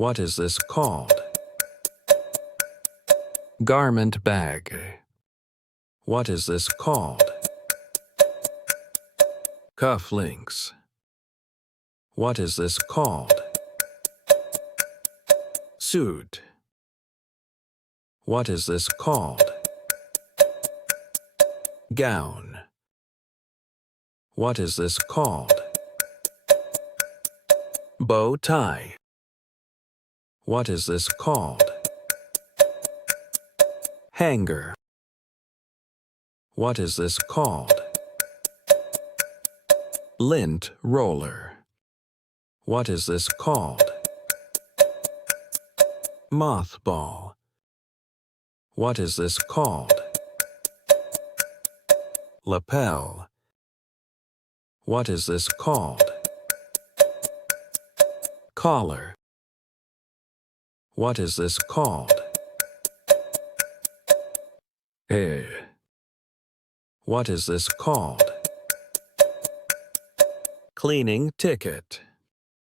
What is this called? Garment bag. What is this called? Cufflinks. What is this called? Suit. What is this called? Gown. What is this called? Bow tie. What is this called? Hanger. What is this called? Lint roller. What is this called? Mothball. What is this called? Lapel. What is this called? Collar. What is this called? What is this called? Cleaning ticket.